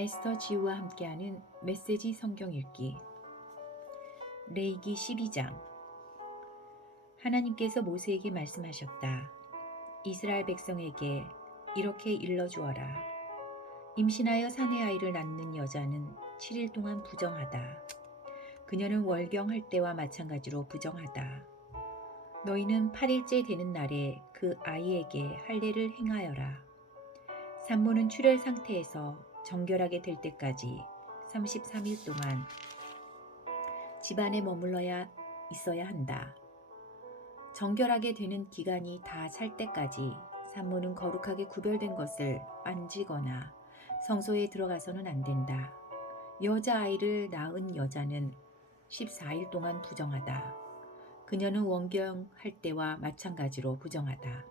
에스더 지우와 함께하는 메시지 성경 읽기. 레위기 12장. 하나님께서 모세에게 말씀하셨다. 이스라엘 백성에게 이렇게 일러주어라. 임신하여 사내 아이를 낳는 여자는 7일 동안 부정하다. 그녀는 월경할 때와 마찬가지로 부정하다. 너희는 8일째 되는 날에 그 아이에게 할례를 행하여라. 산모는 출혈 상태에서 정결하게 될 때까지 33일 동안 집안에 머물러야 있어야 한다. 정결하게 되는 기간이 다 찰 때까지 산모는 거룩하게 구별된 것을 만지거나 성소에 들어가서는 안 된다. 여자아이를 낳은 여자는 14일 동안 부정하다. 그녀는 원경할 때와 마찬가지로 부정하다.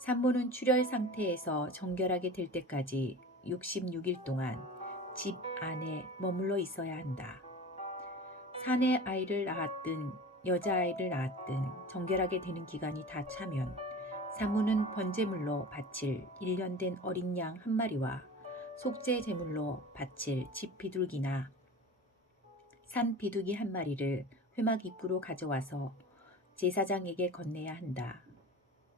산모는 출혈 상태에서 정결하게 될 때까지 66일 동안 집 안에 머물러 있어야 한다. 사내 아이를 낳았든 여자아이를 낳았든 정결하게 되는 기간이 다 차면 산모는 번제물로 바칠 1년 된 어린 양 한 마리와 속죄 제물로 바칠 집 비둘기나 산 비둘기 한 마리를 회막 입구로 가져와서 제사장에게 건네야 한다.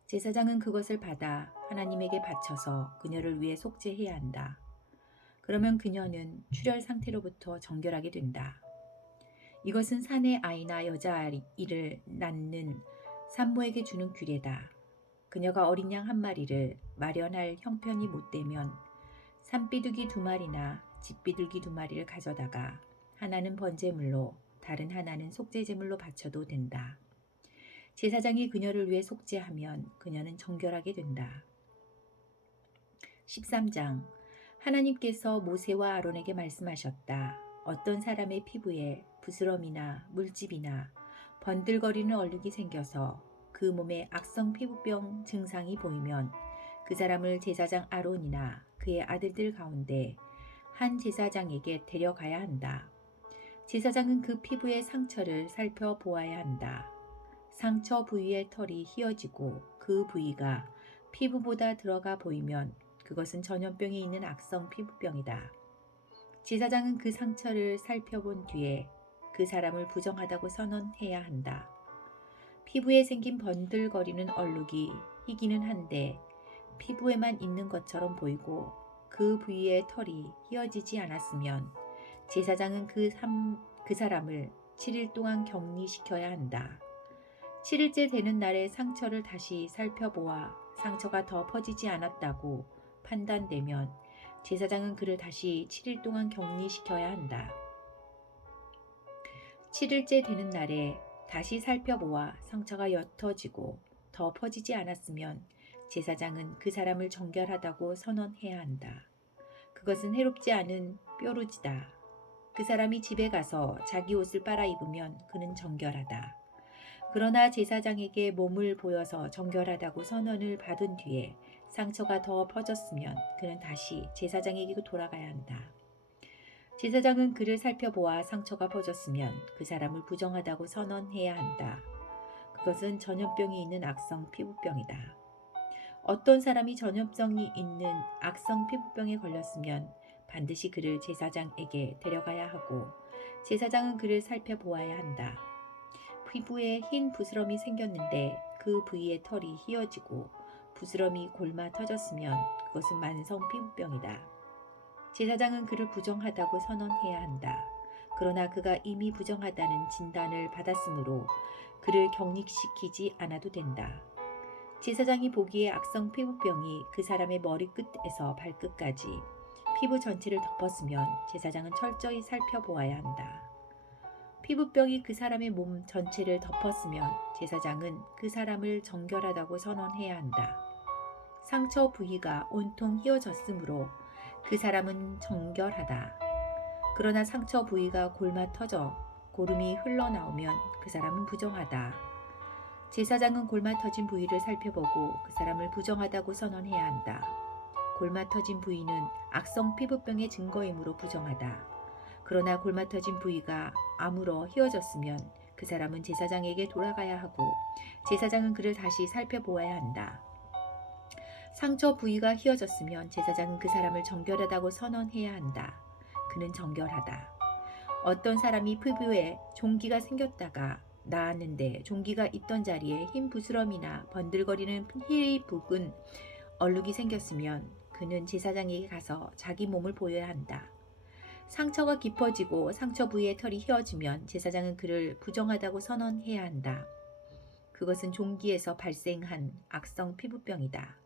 제사장은 그것을 받아 하나님에게 바쳐서 그녀를 위해 속죄해야 한다. 그러면 그녀는 출혈 상태로부터 정결하게 된다. 이것은 사내 아이나 여자아이를 낳는 산모에게 주는 규례다. 그녀가 어린 양 한 마리를 마련할 형편이 못 되면 산비둘기 2마리나 집비둘기 2마리를 가져다가 하나는 번제물로 다른 하나는 속죄제물로 바쳐도 된다. 제사장이 그녀를 위해 속죄하면 그녀는 정결하게 된다. 13장. 하나님께서 모세와 아론에게 말씀하셨다. 어떤 사람의 피부에 부스럼이나 물집이나 번들거리는 얼룩이 생겨서 그 몸에 악성 피부병 증상이 보이면 그 사람을 제사장 아론이나 그의 아들들 가운데 한 제사장에게 데려가야 한다. 제사장은 그 피부의 상처를 살펴보아야 한다. 상처 부위의 털이 휘어지고 그 부위가 피부보다 들어가 보이면 그것은 전염병이 있는 악성 피부병이다. 제사장은 그 상처를 살펴본 뒤에 그 사람을 부정하다고 선언해야 한다. 피부에 생긴 번들거리는 얼룩이 희기는 한데 피부에만 있는 것처럼 보이고 그 부위의 털이 휘어지지 않았으면 제사장은 그 사람을 7일 동안 격리시켜야 한다. 7일째 되는 날에 상처를 다시 살펴보아 상처가 더 퍼지지 않았다고 판단되면 제사장은 그를 다시 7일 동안 격리시켜야 한다. 7일째 되는 날에 다시 살펴보아 상처가 옅어지고 더 퍼지지 않았으면 제사장은 그 사람을 정결하다고 선언해야 한다. 그것은 해롭지 않은 뾰루지다. 그 사람이 집에 가서 자기 옷을 빨아 입으면 그는 정결하다. 그러나 제사장에게 몸을 보여서 정결하다고 선언을 받은 뒤에 상처가 더 퍼졌으면 그는 다시 제사장에게 돌아가야 한다. 제사장은 그를 살펴보아 상처가 퍼졌으면 그 사람을 부정하다고 선언해야 한다. 그것은 전염병이 있는 악성 피부병이다. 어떤 사람이 전염성이 있는 악성 피부병에 걸렸으면 반드시 그를 제사장에게 데려가야 하고 제사장은 그를 살펴보아야 한다. 피부에 흰 부스럼이 생겼는데 그 부위의 털이 휘어지고 부스럼이 골마 터졌으면 그것은 만성 피부병이다. 제사장은 그를 부정하다고 선언해야 한다. 그러나 그가 이미 부정하다는 진단을 받았으므로 그를 격리시키지 않아도 된다. 제사장이 보기에 악성 피부병이 그 사람의 머리끝에서 발끝까지 피부 전체를 덮었으면 제사장은 철저히 살펴보아야 한다. 피부병이 그 사람의 몸 전체를 덮었으면 제사장은 그 사람을 정결하다고 선언해야 한다. 상처 부위가 온통 휘어졌으므로 그 사람은 정결하다. 그러나 상처 부위가 골마 터져 고름이 흘러나오면 그 사람은 부정하다. 제사장은 골마 터진 부위를 살펴보고 그 사람을 부정하다고 선언해야 한다. 골마 터진 부위는 악성 피부병의 증거이므로 부정하다. 그러나 골마 터진 부위가 아물어 휘어졌으면 그 사람은 제사장에게 돌아가야 하고 제사장은 그를 다시 살펴보아야 한다. 상처 부위가 휘어졌으면 제사장은 그 사람을 정결하다고 선언해야 한다. 그는 정결하다. 어떤 사람이 피부에 종기가 생겼다가 나았는데 종기가 있던 자리에 흰 부스럼이나 번들거리는 힐이 붓은 얼룩이 생겼으면 그는 제사장에게 가서 자기 몸을 보여야 한다. 상처가 깊어지고 상처 부위의 털이 휘어지면 제사장은 그를 부정하다고 선언해야 한다. 그것은 종기에서 발생한 악성 피부병이다.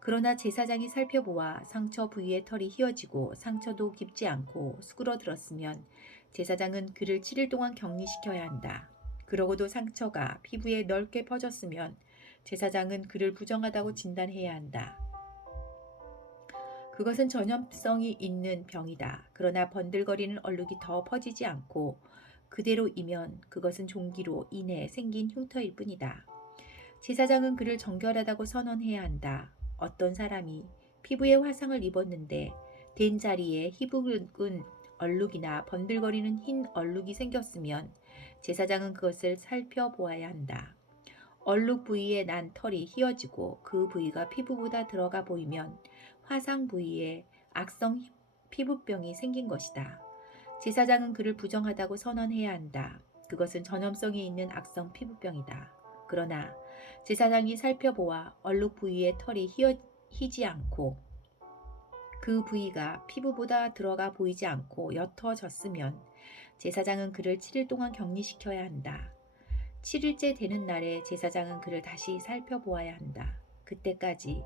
그러나 제사장이 살펴보아 상처 부위의 털이 휘어지고 상처도 깊지 않고 수그러들었으면 제사장은 그를 7일 동안 격리시켜야 한다. 그러고도 상처가 피부에 넓게 퍼졌으면 제사장은 그를 부정하다고 진단해야 한다. 그것은 전염성이 있는 병이다. 그러나 번들거리는 얼룩이 더 퍼지지 않고 그대로이면 그것은 종기로 인해 생긴 흉터일 뿐이다. 제사장은 그를 정결하다고 선언해야 한다. 어떤 사람이 피부에 화상을 입었는데 된 자리에 희붉은 얼룩이나 번들거리는 흰 얼룩이 생겼으면 제사장은 그것을 살펴보아야 한다. 얼룩 부위에 난 털이 휘어지고 그 부위가 피부보다 들어가 보이면 화상 부위에 악성 피부병이 생긴 것이다. 제사장은 그를 부정하다고 선언해야 한다. 그것은 전염성이 있는 악성 피부병이다. 그러나 제사장이 살펴보아 얼룩 부위에 털이 휘지 않고 그 부위가 피부보다 들어가 보이지 않고 옅어졌으면 제사장은 그를 7일 동안 격리시켜야 한다. 7일째 되는 날에 제사장은 그를 다시 살펴보아야 한다. 그때까지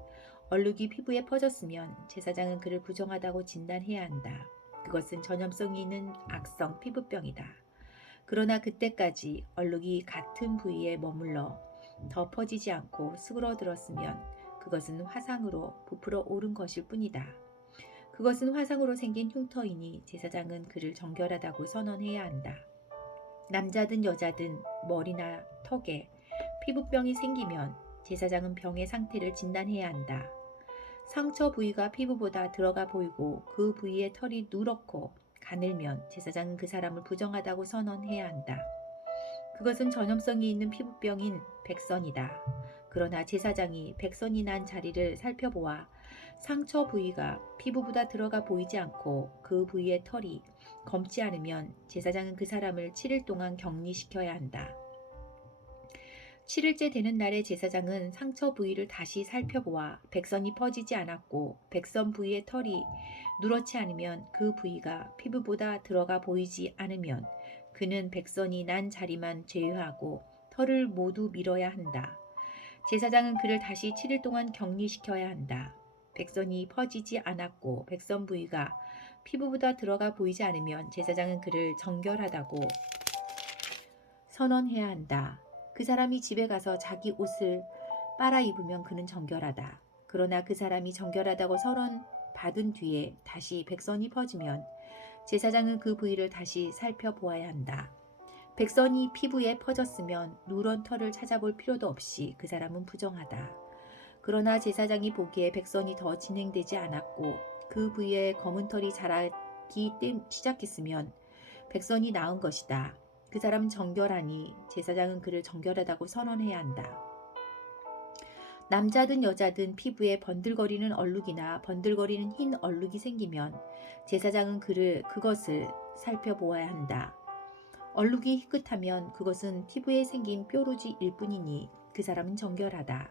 얼룩이 피부에 퍼졌으면 제사장은 그를 부정하다고 진단해야 한다. 그것은 전염성이 있는 악성 피부병이다. 그러나 그때까지 얼룩이 같은 부위에 머물러 더 퍼지지 않고 수그러들었으면 그것은 화상으로 부풀어 오른 것일 뿐이다. 그것은 화상으로 생긴 흉터이니 제사장은 그를 정결하다고 선언해야 한다. 남자든 여자든 머리나 턱에 피부병이 생기면 제사장은 병의 상태를 진단해야 한다. 상처 부위가 피부보다 들어가 보이고 그 부위에 털이 누렇고 가늘면 제사장은 그 사람을 부정하다고 선언해야 한다. 그것은 전염성이 있는 피부병인 백선이다. 그러나 제사장이 백선이 난 자리를 살펴보아 상처 부위가 피부보다 들어가 보이지 않고 그 부위의 털이 검지 않으면 제사장은 그 사람을 7일 동안 격리시켜야 한다. 7일째 되는 날에 제사장은 상처 부위를 다시 살펴보아 백선이 퍼지지 않았고 백선 부위의 털이 누렇지 않으면 그 부위가 피부보다 들어가 보이지 않으면 그는 백선이 난 자리만 제외하고 털을 모두 밀어야 한다. 제사장은 그를 다시 7일 동안 격리시켜야 한다. 백선이 퍼지지 않았고 백선 부위가 피부보다 들어가 보이지 않으면 제사장은 그를 정결하다고 선언해야 한다. 그 사람이 집에 가서 자기 옷을 빨아 입으면 그는 정결하다. 그러나 그 사람이 정결하다고 선언받은 뒤에 다시 백선이 퍼지면 제사장은 그 부위를 다시 살펴보아야 한다. 백선이 피부에 퍼졌으면 누런 털을 찾아볼 필요도 없이 그 사람은 부정하다. 그러나 제사장이 보기에 백선이 더 진행되지 않았고 그 부위에 검은 털이 자라기 시작했으면 백선이 나은 것이다. 그 사람은 정결하니 제사장은 그를 정결하다고 선언해야 한다. 남자든 여자든 피부에 번들거리는 얼룩이나 번들거리는 흰 얼룩이 생기면 제사장은 그것을 살펴보아야 한다. 얼룩이 희끗하면 그것은 피부에 생긴 뾰루지일 뿐이니 그 사람은 정결하다.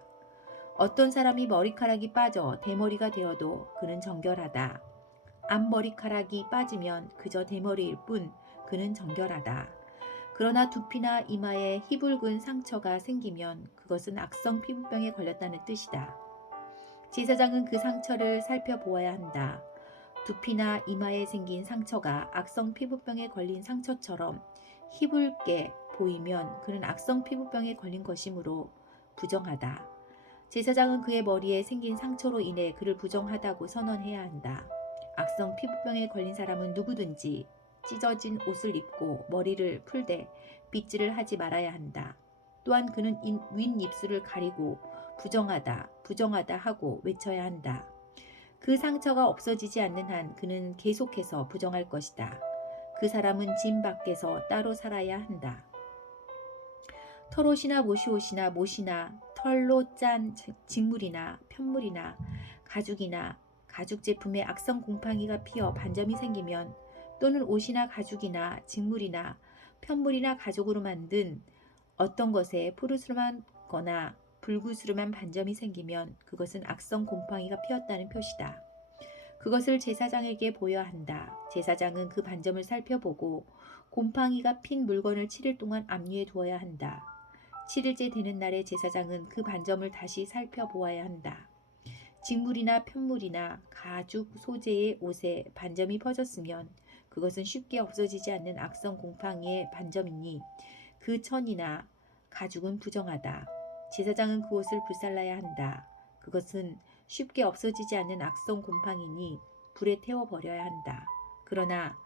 어떤 사람이 머리카락이 빠져 대머리가 되어도 그는 정결하다. 앞머리카락이 빠지면 그저 대머리일 뿐 그는 정결하다. 그러나 두피나 이마에 희붉은 상처가 생기면 그것은 악성 피부병에 걸렸다는 뜻이다. 제사장은 그 상처를 살펴보아야 한다. 두피나 이마에 생긴 상처가 악성 피부병에 걸린 상처처럼 희붉게 보이면 그는 악성 피부병에 걸린 것이므로 부정하다. 제사장은 그의 머리에 생긴 상처로 인해 그를 부정하다고 선언해야 한다. 악성 피부병에 걸린 사람은 누구든지 찢어진 옷을 입고 머리를 풀되 빗질을 하지 말아야 한다. 또한 그는 윗입술을 가리고 부정하다, 부정하다 하고 외쳐야 한다. 그 상처가 없어지지 않는 한 그는 계속해서 부정할 것이다. 그 사람은 진 밖에서 따로 살아야 한다. 털옷이나 모시옷이나 못이나 털로 짠 직물이나 편물이나 가죽이나 가죽 제품에 악성 곰팡이가 피어 반점이 생기면, 또는 옷이나 가죽이나 직물이나 편물이나 가죽으로 만든 어떤 것에 푸르스름한 거나 불구스름한 반점이 생기면 그것은 악성 곰팡이가 피었다는 표시다. 그것을 제사장에게 보여야 한다. 제사장은 그 반점을 살펴보고 곰팡이가 핀 물건을 7일 동안 압류해 두어야 한다. 7일째 되는 날에 제사장은 그 반점을 다시 살펴보아야 한다. 직물이나 편물이나 가죽 소재의 옷에 반점이 퍼졌으면 그것은 쉽게 없어지지 않는 악성 곰팡이의 반점이니 그 천이나 가죽은 부정하다. 제사장은 그 옷을 불살라야 한다. 그것은 쉽게 없어지지 않는 악성 곰팡이니 불에 태워버려야 한다. 그러나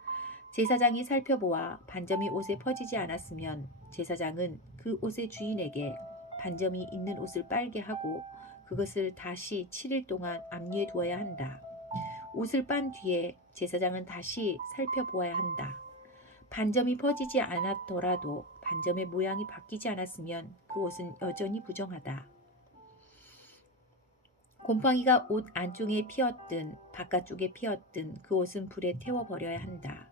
제사장이 살펴보아 반점이 옷에 퍼지지 않았으면 제사장은 그 옷의 주인에게 반점이 있는 옷을 빨게 하고 그것을 다시 7일 동안 압류해 두어야 한다. 옷을 빤 뒤에 제사장은 다시 살펴보아야 한다. 반점이 퍼지지 않았더라도 반점의 모양이 바뀌지 않았으면 그 옷은 여전히 부정하다. 곰팡이가 옷 안쪽에 피었든 바깥쪽에 피었든 그 옷은 불에 태워버려야 한다.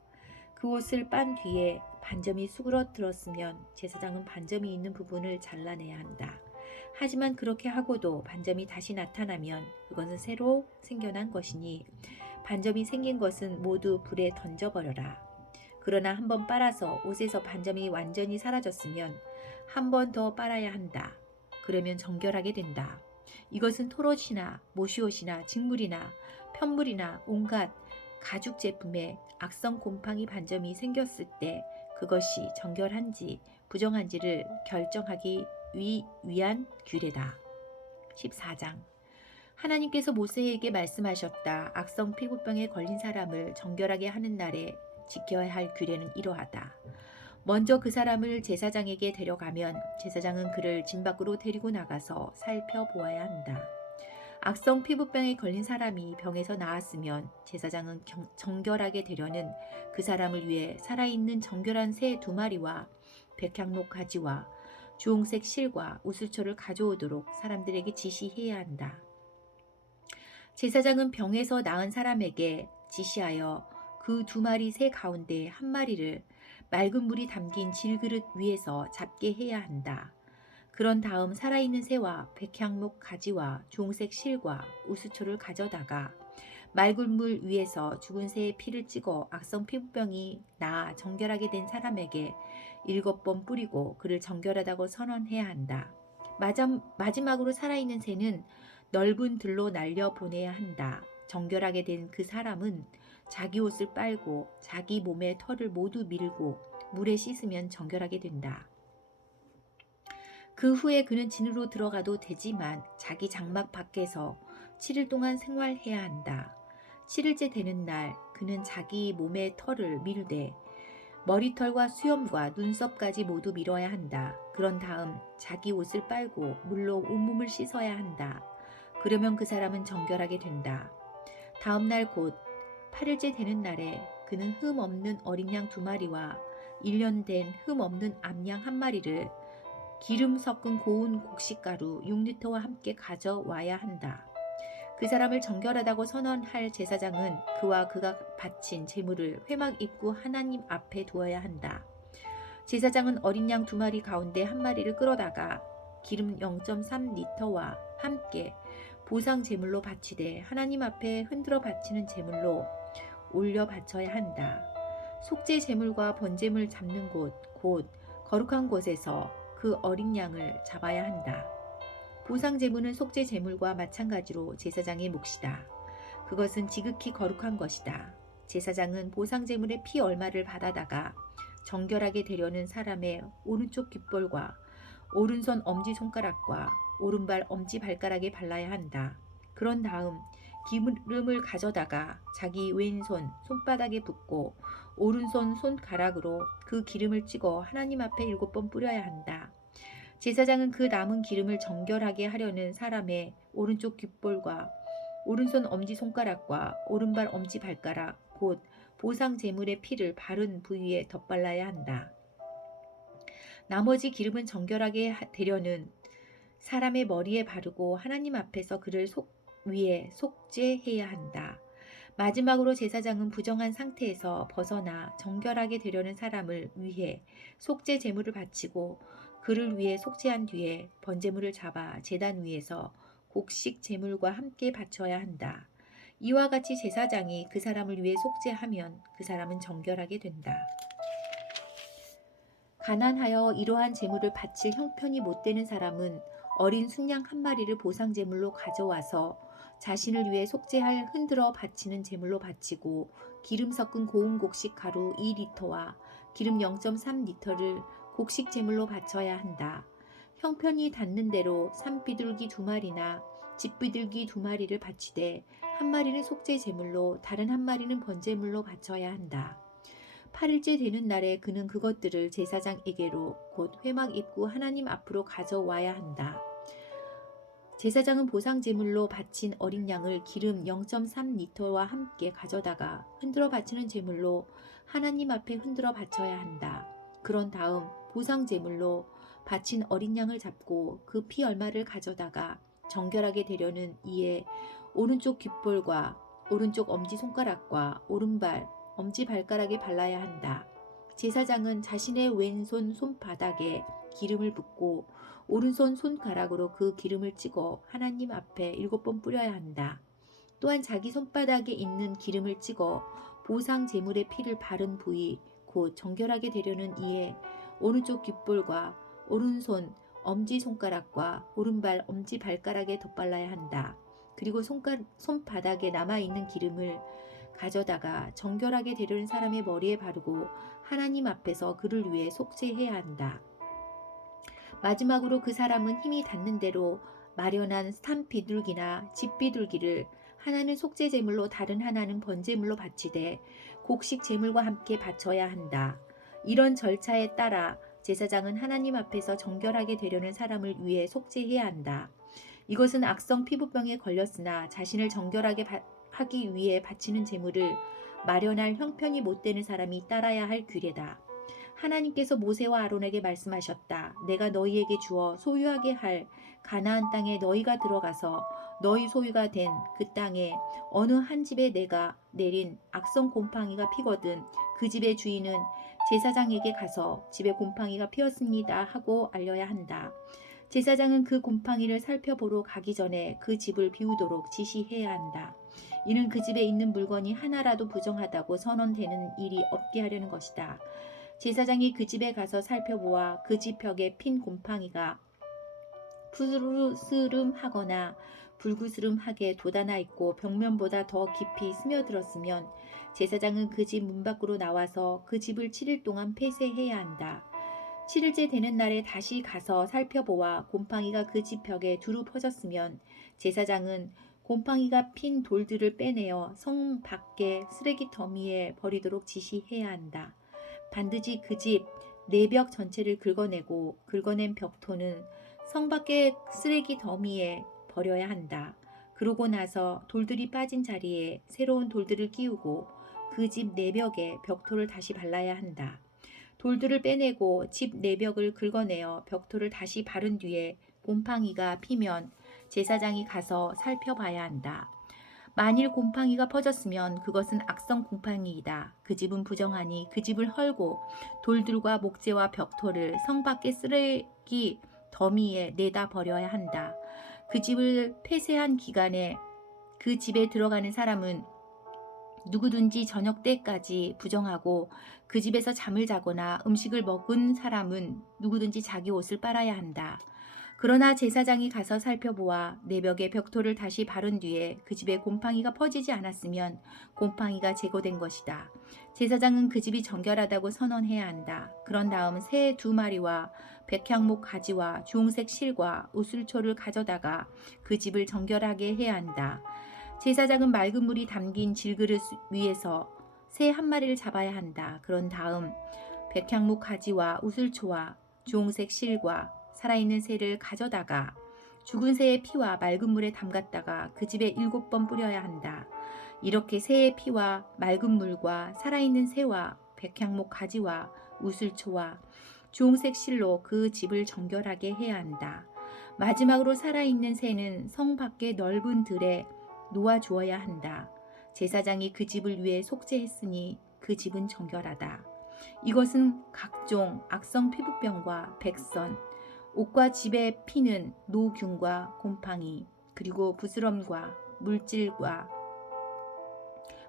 그 옷을 빤 뒤에 반점이 수그러들었으면 제사장은 반점이 있는 부분을 잘라내야 한다. 하지만 그렇게 하고도 반점이 다시 나타나면 그것은 새로 생겨난 것이니 반점이 생긴 것은 모두 불에 던져버려라. 그러나 한번 빨아서 옷에서 반점이 완전히 사라졌으면 한 번 더 빨아야 한다. 그러면 정결하게 된다. 이것은 털옷이나 모시옷이나 직물이나 편물이나 온갖 가죽 제품에 악성 곰팡이 반점이 생겼을 때 그것이 정결한지 부정한지를 결정하기 위한 규례다. 14장. 하나님께서 모세에게 말씀하셨다. 악성 피부병에 걸린 사람을 정결하게 하는 날에 지켜야 할 규례는 이러하다. 먼저 그 사람을 제사장에게 데려가면 제사장은 그를 진 밖으로 데리고 나가서 살펴보아야 한다. 악성 피부병에 걸린 사람이 병에서 나았으면 제사장은 정결하게 되려는 그 사람을 위해 살아있는 정결한 새 2마리와 백향목 가지와 주홍색 실과 우슬초를 가져오도록 사람들에게 지시해야 한다. 제사장은 병에서 나은 사람에게 지시하여 그 2마리 새 가운데 1마리를 맑은 물이 담긴 질그릇 위에서 잡게 해야 한다. 그런 다음 살아있는 새와 백향목 가지와 주홍색 실과 우수초를 가져다가 맑은 물 위에서 죽은 새의 피를 찍어 악성 피부병이 나아 정결하게 된 사람에게 7번 뿌리고 그를 정결하다고 선언해야 한다. 마지막으로 살아있는 새는 넓은 들로 날려 보내야 한다. 정결하게 된 그 사람은 자기 옷을 빨고 자기 몸의 털을 모두 밀고 물에 씻으면 정결하게 된다. 그 후에 그는 진으로 들어가도 되지만 자기 장막 밖에서 7일 동안 생활해야 한다. 7일째 되는 날 그는 자기 몸의 털을 밀되 머리털과 수염과 눈썹까지 모두 밀어야 한다. 그런 다음 자기 옷을 빨고 물로 온몸을 씻어야 한다. 그러면 그 사람은 정결하게 된다. 다음 날 곧 8일째 되는 날에 그는 흠 없는 어린 양 2마리와 1년 된 흠 없는 암양 1마리를 기름 섞은 고운 곡식가루 6리터와 함께 가져와야 한다. 그 사람을 정결하다고 선언할 제사장은 그와 그가 바친 제물을 회막 입구 하나님 앞에 두어야 한다. 제사장은 어린 양 2마리 가운데 1마리를 끌어다가 기름 0.3리터와 함께 보상 제물로 바치되 하나님 앞에 흔들어 바치는 제물로 올려 바쳐야 한다. 속죄 제물과 번제물 잡는 곳, 곧 거룩한 곳에서 그 어린 양을 잡아야 한다. 보상 제물은 속죄 제물과 마찬가지로 제사장의 몫이다. 그것은 지극히 거룩한 것이다. 제사장은 보상 제물의 피 얼마를 받아다가 정결하게 되려는 사람의 오른쪽 귓볼과 오른손 엄지손가락과 오른발 엄지발가락에 발라야 한다. 그런 다음 기름을 가져다가 자기 왼손 손바닥에 붓고 오른손 손가락으로 그 기름을 찍어 하나님 앞에 7번 뿌려야 한다. 제사장은 그 남은 기름을 정결하게 하려는 사람의 오른쪽 귓볼과 오른손 엄지손가락과 오른발 엄지발가락 곧 보상 제물의 피를 바른 부위에 덧발라야 한다. 나머지 기름은 정결하게 되려는 사람의 머리에 바르고 하나님 앞에서 그를 위에 속죄해야 한다. 마지막으로 제사장은 부정한 상태에서 벗어나 정결하게 되려는 사람을 위해 속죄 제물을 바치고 그를 위해 속죄한 뒤에 번제물을 잡아 제단 위에서 곡식 제물과 함께 바쳐야 한다. 이와 같이 제사장이 그 사람을 위해 속죄하면 그 사람은 정결하게 된다. 가난하여 이러한 제물을 바칠 형편이 못 되는 사람은 어린 순양 한 마리를 보상 제물로 가져와서 자신을 위해 속죄할 흔들어 바치는 제물로 바치고 기름 섞은 고운 곡식 가루 2리터와 기름 0.3리터를 곡식 제물로 바쳐야 한다. 형편이 닿는 대로 산비둘기 2마리나 집비둘기 2마리를 바치되 한 마리는 속죄 제물로 다른 한 마리는 번제물로 바쳐야 한다. 8일째 되는 날에 그는 그것들을 제사장에게로 곧 회막 입구 하나님 앞으로 가져와야 한다. 제사장은 보상 제물로 바친 어린 양을 기름 0.3리터와 함께 가져다가 흔들어 바치는 제물로 하나님 앞에 흔들어 바쳐야 한다. 그런 다음 보상 제물로 바친 어린 양을 잡고 그 피 얼마를 가져다가 정결하게 되려는 이에 오른쪽 귓볼과 오른쪽 엄지손가락과 오른발 엄지발가락에 발라야 한다. 제사장은 자신의 왼손 손바닥에 기름을 붓고 오른손 손가락으로 그 기름을 찍어 하나님 앞에 7번 뿌려야 한다. 또한 자기 손바닥에 있는 기름을 찍어 보상 제물의 피를 바른 부위 곧 정결하게 되려는 이에 오른쪽 귓볼과 오른손 엄지손가락과 오른발 엄지발가락에 덧발라야 한다. 그리고 손바닥에 남아있는 기름을 가져다가 정결하게 되려는 사람의 머리에 바르고 하나님 앞에서 그를 위해 속죄해야 한다. 마지막으로 그 사람은 힘이 닿는 대로 마련한 산비둘기나 집비둘기를 하나는 속죄 제물로 다른 하나는 번제물로 바치되 곡식 제물과 함께 바쳐야 한다. 이런 절차에 따라 제사장은 하나님 앞에서 정결하게 되려는 사람을 위해 속죄해야 한다. 이것은 악성 피부병에 걸렸으나 자신을 정결하게 하기 위해 바치는 제물을 마련할 형편이 못 되는 사람이 따라야 할 규례다. 하나님께서 모세와 아론에게 말씀하셨다. 내가 너희에게 주어 소유하게 할 가나안 땅에 너희가 들어가서 너희 소유가 된 그 땅에 어느 한 집에 내가 내린 악성 곰팡이가 피거든 그 집의 주인은 제사장에게 가서 집에 곰팡이가 피었습니다 하고 알려야 한다. 제사장은 그 곰팡이를 살펴보러 가기 전에 그 집을 비우도록 지시해야 한다. 이는 그 집에 있는 물건이 하나라도 부정하다고 선언되는 일이 없게 하려는 것이다. 제사장이 그 집에 가서 살펴보아 그 집 벽에 핀 곰팡이가 푸르스름하거나 불구스름하게 돋아나 있고 벽면보다 더 깊이 스며들었으면 제사장은 그 집 문 밖으로 나와서 그 집을 7일 동안 폐쇄해야 한다. 7일째 되는 날에 다시 가서 살펴보아 곰팡이가 그 집 벽에 두루 퍼졌으면 제사장은 곰팡이가 핀 돌들을 빼내어 성 밖의 쓰레기 더미에 버리도록 지시해야 한다. 반드시 그 집 내벽 전체를 긁어내고 긁어낸 벽토는 성 밖의 쓰레기 더미에 버려야 한다. 그러고 나서 돌들이 빠진 자리에 새로운 돌들을 끼우고 그 집 내벽에 벽토를 다시 발라야 한다. 돌들을 빼내고 집 내벽을 긁어내어 벽토를 다시 바른 뒤에 곰팡이가 피면 제사장이 가서 살펴봐야 한다. 만일 곰팡이가 퍼졌으면 그것은 악성 곰팡이이다. 그 집은 부정하니 그 집을 헐고 돌들과 목재와 벽토를 성 밖의 쓰레기 더미에 내다 버려야 한다. 그 집을 폐쇄한 기간에 그 집에 들어가는 사람은 누구든지 저녁 때까지 부정하고 그 집에서 잠을 자거나 음식을 먹은 사람은 누구든지 자기 옷을 빨아야 한다. 그러나 제사장이 가서 살펴보아 내벽에 벽토를 다시 바른 뒤에 그 집에 곰팡이가 퍼지지 않았으면 곰팡이가 제거된 것이다. 제사장은 그 집이 정결하다고 선언해야 한다. 그런 다음 새 2마리와 백향목 가지와 주홍색 실과 우슬초를 가져다가 그 집을 정결하게 해야 한다. 제사장은 맑은 물이 담긴 질그릇 위에서 새 1마리를 잡아야 한다. 그런 다음 백향목 가지와 우슬초와 주홍색 실과 살아있는 새를 가져다가 죽은 새의 피와 맑은 물에 담갔다가 그 집에 7번 뿌려야 한다. 이렇게 새의 피와 맑은 물과 살아있는 새와 백향목 가지와 우슬초와 주홍색 실로 그 집을 정결하게 해야 한다. 마지막으로 살아있는 새는 성 밖의 넓은 들에 놓아 주어야 한다. 제사장이 그 집을 위해 속죄했으니 그 집은 정결하다. 이것은 각종 악성 피부병과 백선, 옷과 집의 피는 노균과 곰팡이, 그리고 부스럼과 물질과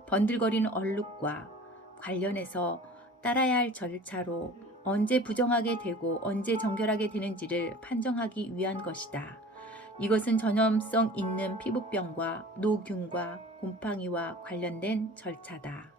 번들거리는 얼룩과 관련해서 따라야 할 절차로 언제 부정하게 되고 언제 정결하게 되는지를 판정하기 위한 것이다. 이것은 전염성 있는 피부병과 노균과 곰팡이와 관련된 절차다.